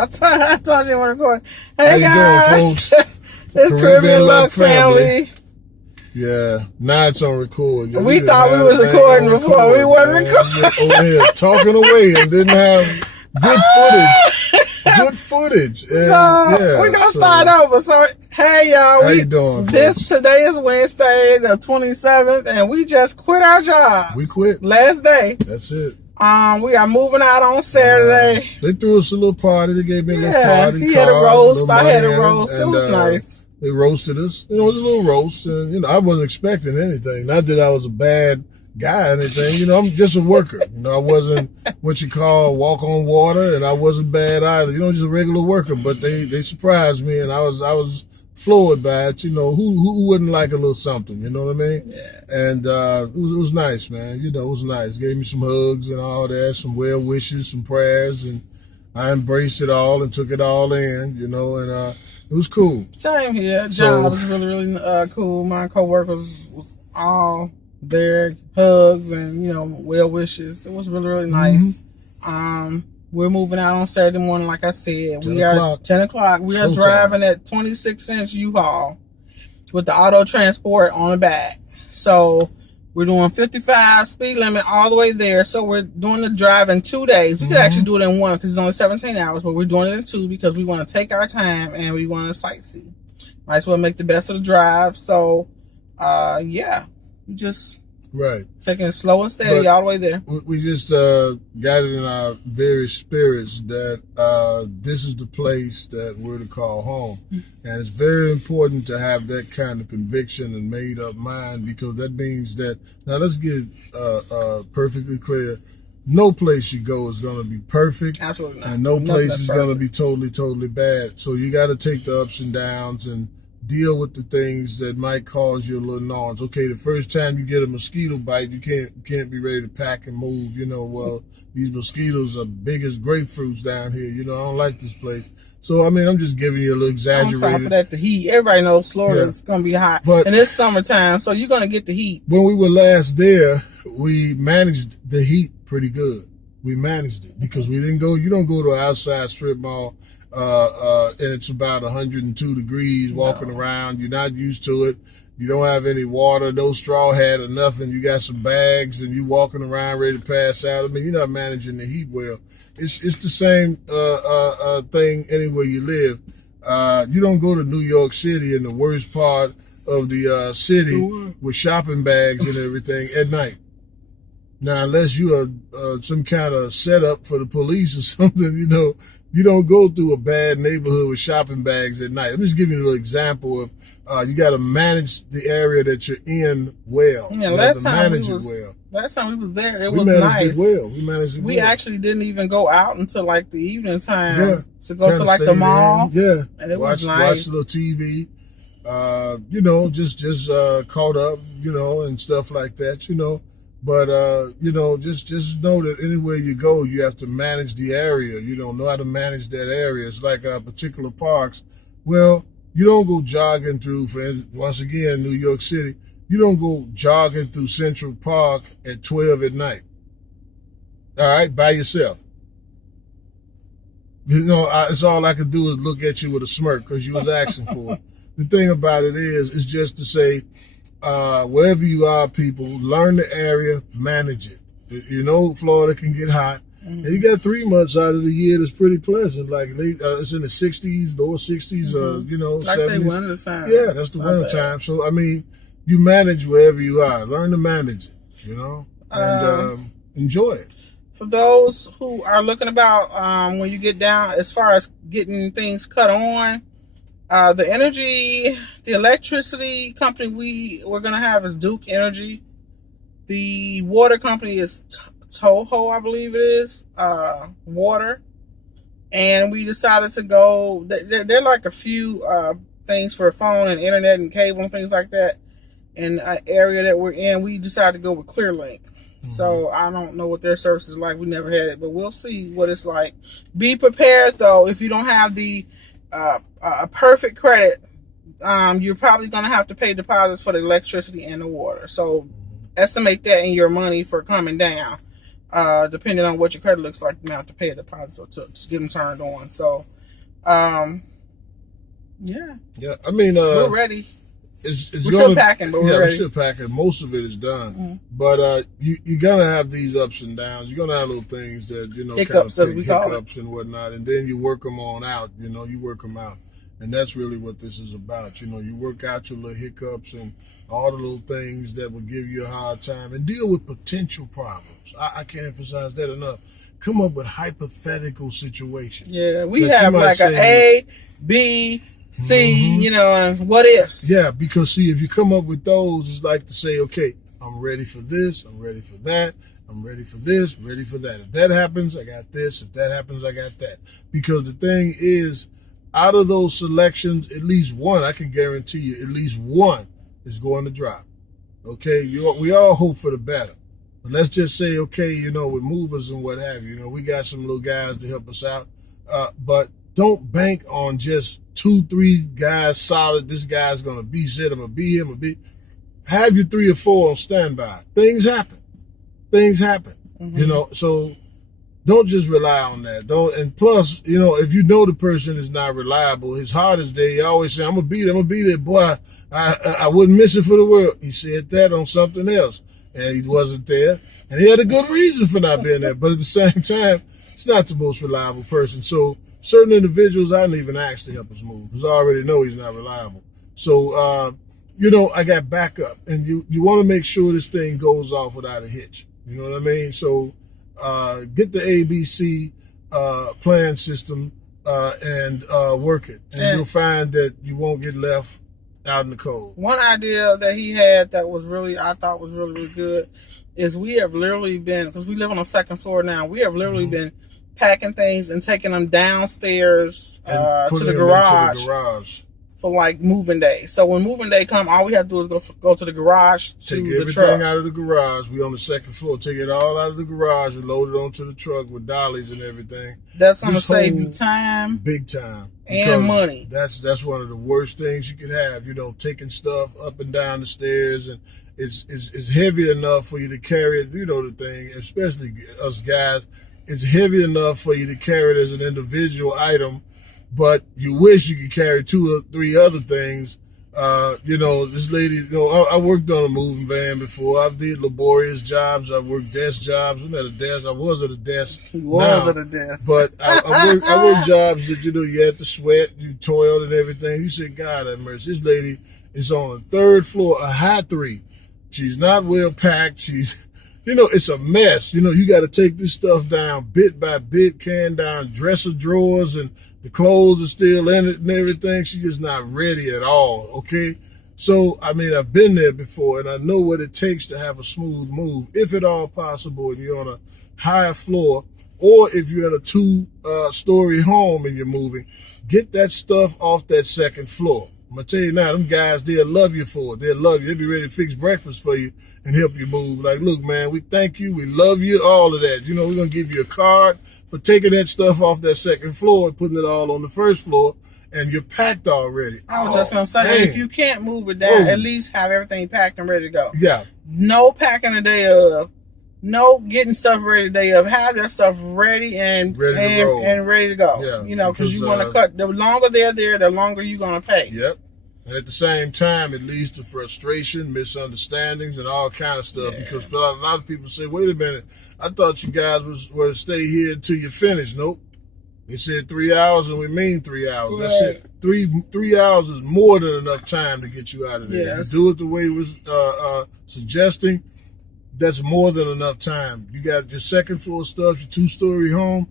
I told you we're recording. How Hey you guys, doing, folks? it's Caribbean Luck family. Yeah, now it's on record. Yeah, We thought we was recording before. We wasn't recording. Over here talking away and didn't have good footage. Good footage. And, So we're gonna start over. So hey y'all, how you doing? Today is Wednesday, the 27th, and we just quit our job. We quit. Last day. That's it. We are moving out on Saturday. They threw us a little party. They gave me a little party. He had a roast. I had a roast. It was nice. They roasted us. It was a little roast, and I wasn't expecting anything. Not that I was a bad guy or anything. I'm just a worker. I wasn't what you call walk on water, and I wasn't bad either. Just a regular worker. But they surprised me, and I was floored by it. Who wouldn't like a little something? You know what I mean? Yeah. And it was nice, man. It was nice. Gave me some hugs and all that, some well wishes, some prayers, and I embraced it all and took it all in. And it was cool. Same here. Job was really, really cool. My coworkers was all there, hugs and well wishes. It was really, really nice. Mm-hmm. We're moving out on Saturday morning, like I said. We are 10 o'clock. We are driving at 26-inch U-Haul with the auto transport on the back. So we're doing 55 speed limit all the way there. So we're doing the drive in 2 days. We could actually do it in one because it's only 17 hours, but we're doing it in two because we want to take our time and we want to sightsee. Might as well make the best of the drive. So, we just taking it slow and steady all the way there. We just got it in our very spirits that this is the place that we're to call home. And it's very important to have that kind of conviction and made up mind, because that means that, now let's get perfectly clear, no place you go is going to be perfect. Absolutely not. And no place is going to be totally, totally bad. So you got to take the ups and downs and deal with the things that might cause you a little annoyance. Okay, the first time you get a mosquito bite, you can't be ready to pack and move. These mosquitoes are big as grapefruits down here. I don't like this place. So, I'm just giving you a little exaggerated. On top of that, the heat. Everybody knows Florida is going to be hot. But, and it's summertime, so you're going to get the heat. When we were last there, we managed the heat pretty good. We managed it because we didn't go, you don't go to an outside strip mall and it's about 102 degrees walking around. You're not used to it. You don't have any water, no straw hat or nothing. You got some bags and you walking around ready to pass out. You're not managing the heat well. It's the same thing anywhere you live. You don't go to New York City in the worst part of the city with shopping bags and everything at night. Now, unless you are some kind of setup for the police or something, you don't go through a bad neighborhood with shopping bags at night. I'm just giving you a little example of you got to manage the area that you're in well. Yeah, you last time we was there, we was managed nice. It well. We managed it well. We actually didn't even go out until like the evening time to go to like the mall. And it was nice. Watch a little TV. Just caught up, and stuff like that, But, just know that anywhere you go, you have to manage the area. You don't know how to manage that area. It's like particular parks. Well, you don't go jogging through, once again, New York City, you don't go jogging through Central Park at 12 at night. All right, by yourself. It's all I could do is look at you with a smirk because you was asking for it. The thing about it is just to say, wherever you are, people, learn the area, manage it. Florida can get hot. And you got 3 months out of the year that's pretty pleasant. Like it's in the 60s, lower 60s, like 70s. They winter time. Yeah, that's the winter time. So, you manage wherever you are. Learn to manage it, and enjoy it. For those who are looking about when you get down, as far as getting things cut on, the electricity company we're going to have is Duke Energy. The water company is Toho, I believe it is, water. And we decided to go, they're like a few things for phone and internet and cable and things like that. In an area that we're in, we decided to go with ClearLink. So I don't know what their service is like. We never had it, but we'll see what it's like. Be prepared, though, if you don't have the perfect credit, you're probably going to have to pay deposits for the electricity and the water. So estimate that in your money for coming down. depending on what your credit looks like, you might have to pay a deposit to get them turned on. So, yeah. Yeah, I mean, we're ready. We're still packing, but we're ready. We're still packing. Most of it is done, but you're gonna have these ups and downs. You're gonna have little things that hiccups, kind as of we call hiccups and whatnot, and then you work them on out. You work them out, and that's really what this is about. You work out your little hiccups and all the little things that will give you a hard time, and deal with potential problems. I can't emphasize that enough. Come up with hypothetical situations. Yeah, we have like A, B, C, and what ifs. Yeah, because see, if you come up with those, it's like to say, okay, I'm ready for this, I'm ready for that, I'm ready for this, ready for that. If that happens, I got this. If that happens, I got that. Because the thing is, out of those selections, at least one, I can guarantee you, at least one is going to drop. Okay, we all hope for the better. But let's just say, okay, with movers and what have you, we got some little guys to help us out. But don't bank on just 2-3 guys solid. This guy's going to be said, I'm going to be him, I'm going to be. Have your 3 or 4 on standby. Things happen. So don't just rely on that. And plus, if you know the person is not reliable, his hardest day, he always say, I'm going to be there. Boy, I wouldn't miss it for the world. He said that on something else, and he wasn't there. And he had a good reason for not being there. But at the same time, it's not the most reliable person. So certain individuals, I didn't even ask to help us move because I already know he's not reliable. So, I got backup. And you want to make sure this thing goes off without a hitch. You know what I mean? So get the ABC plan system and work it. And you'll find that you won't get left out in the cold. One idea that he had that I thought was really good is we have literally been, because we live on the second floor now, we have literally been packing things and taking them downstairs to the garage for like moving day. So when moving day come, all we have to do is go to the garage, take everything out of the garage. We on the second floor. Take it all out of the garage and load it onto the truck with dollies and everything. That's going to save you time, big time, and money. That's one of the worst things you could have. Taking stuff up and down the stairs, and it's heavy enough for you to carry it. The thing, especially us guys. It's heavy enough for you to carry it as an individual item, but you wish you could carry 2 or 3 other things. This lady, I worked on a moving van before. I did laborious jobs. I worked desk jobs. I'm at a desk. I was at a desk. But I worked jobs that, you had to sweat, you toiled and everything. You said, God have mercy. This lady is on the 3rd floor, a high 3. She's not well packed. She's... it's a mess. You got to take this stuff down bit by bit, can down dresser drawers, and the clothes are still in it and everything. She's just not ready at all, okay? So, I've been there before, and I know what it takes to have a smooth move, if at all possible, and you're on a higher floor, or if you're in a 2-story home and you're moving, get that stuff off that second floor. I'm going to tell you now, them guys, they'll love you for it. They'll love you. They'll be ready to fix breakfast for you and help you move. Like, look, man, we thank you. We love you, all of that. We're going to give you a card for taking that stuff off that second floor and putting it all on the first floor, and you're packed already. I was just going to say, if you can't move it down, at least have everything packed and ready to go. Yeah. No packing the day of. No getting stuff ready the day of. Have that stuff ready and ready to go. Yeah, because you want to cut. The longer they're there, the longer you're going to pay. Yep. And at the same time, it leads to frustration, misunderstandings, and all kind of stuff. Yeah. Because a lot of people say, wait a minute, I thought you guys were to stay here until you finish. Nope. They said 3 hours, and we mean 3 hours. Right. That's it. 3 hours is more than enough time to get you out of there. Yes. You do it the way it was suggesting, that's more than enough time. You got your second floor stuff, your 2-story home.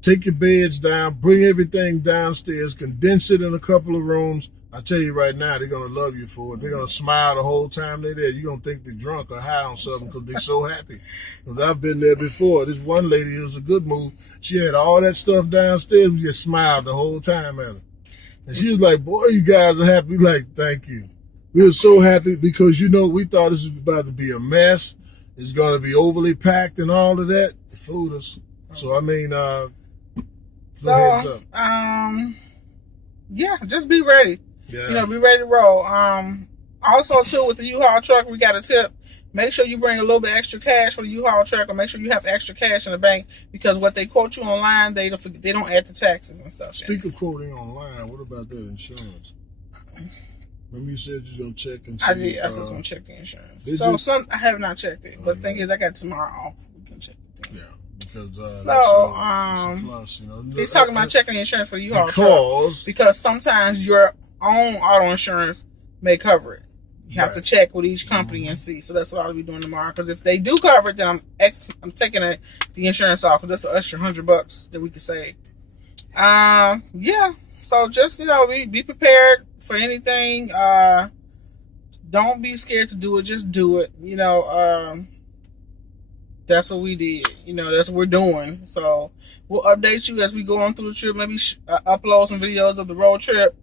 Take your beds down, bring everything downstairs, condense it in a couple of rooms. I tell you right now, they're going to love you for it. They're going to smile the whole time they're there. You're going to think they're drunk or high on something because they're so happy. Because I've been there before. This one lady, it was a good move. She had all that stuff downstairs. We just smiled the whole time at her. And she was like, boy, you guys are happy. Like, thank you. We were so happy because, we thought this was about to be a mess. It's going to be overly packed and all of that. It fooled us. So, heads up. Just be ready. Yeah. Be ready to roll. Also, too, with the U-Haul truck, we got a tip. make sure you bring a little bit extra cash for the U-Haul truck, or make sure you have extra cash in the bank, because what they quote you online, they don't add the taxes and stuff. Speak of quoting online, what about that insurance? Remember you said you was gonna check and see. I did. I was just gonna check the insurance. I have not checked it, but the thing is, I got tomorrow off. We can check it. Yeah, because plus, he's talking about checking the insurance for the U-Haul truck, because sometimes your own auto insurance may cover it. You have to check with each company and see. So that's what I'll be doing tomorrow. Because if they do cover it, then I'm taking the insurance off, because that's an extra $100 that we could save. Yeah. So just be prepared for anything. Don't be scared to do it. Just do it. That's what we did. That's what we're doing. So we'll update you as we go on through the trip. Maybe upload some videos of the road trip.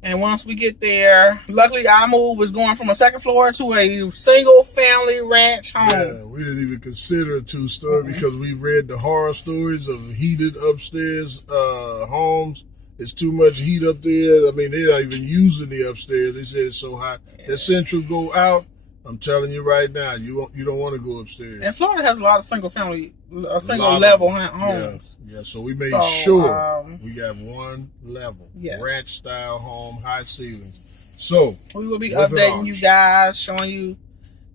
And once we get there, luckily our move is going from a second floor to a single family ranch home. Yeah, we didn't even consider a two-story because we read the horror stories of heated upstairs homes. It's too much heat up there. I mean, they're not even using the upstairs. They said it's so hot. That central go out. I'm telling you right now, you don't want to go upstairs. And Florida has a lot of single level homes. Yeah. So we made sure we got one level, ranch style home, high ceilings. So we will be updating you guys, showing you,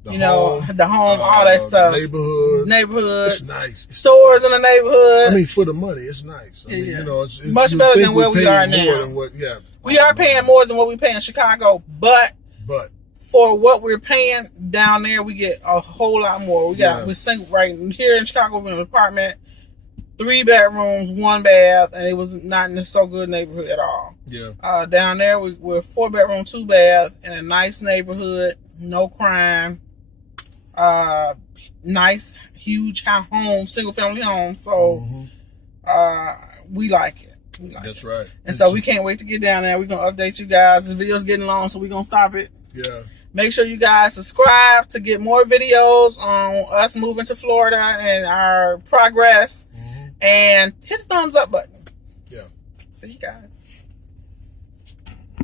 the home, all that stuff. Neighborhood. It's nice. Stores in the neighborhood. I mean, for the money, it's nice. I mean, it's much better than where we are now. We are paying more than what we pay in Chicago, but for what we're paying down there, we get a whole lot more. We sink right here in Chicago. We're in an apartment, 3 bedrooms, 1 bath, and it was not in a so good neighborhood at all. Yeah. Down there, we're 4 bedroom, 2 bath in a nice neighborhood, no crime, nice, huge home, single family home. So, we like it. That's right. And so we can't wait to get down there. We're gonna update you guys. The video's getting long, so we're gonna stop it. Yeah. Make sure you guys subscribe to get more videos on us moving to Florida and our progress. And hit the thumbs up button. Yeah. See you guys.